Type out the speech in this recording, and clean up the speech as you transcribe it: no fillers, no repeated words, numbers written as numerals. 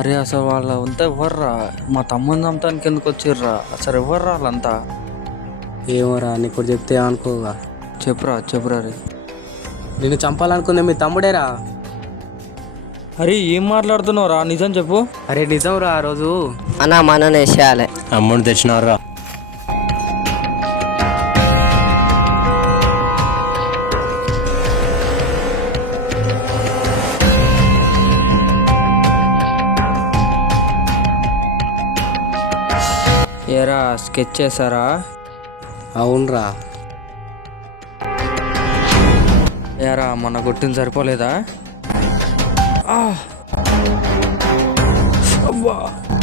అరే అసలు వాళ్ళంతా ఎవర్రా? మా తమ్ముని చంపడానికి ఎందుకు వచ్చిర్రా? అసలు ఎవర్రా వాళ్ళంతా? ఏమోరా నీకు ఒకటి చెప్తే అనుకోగా. చెప్పురా రే. నిన్ను చంపాలనుకుందే మీ తమ్ముడేరా. అరే ఏం మాట్లాడుతున్నావురా? నిజం చెప్పు. అరే నిజం రా. ఆ రోజు అన్నా మనని వేసేయాలి. అమౌంట్ తెచ్చినారా? ఏరా స్కెచ్ చేశారా? అవునరా. ఏరా మొన్న కొట్టింది సరిపోలేదా? అబ్బా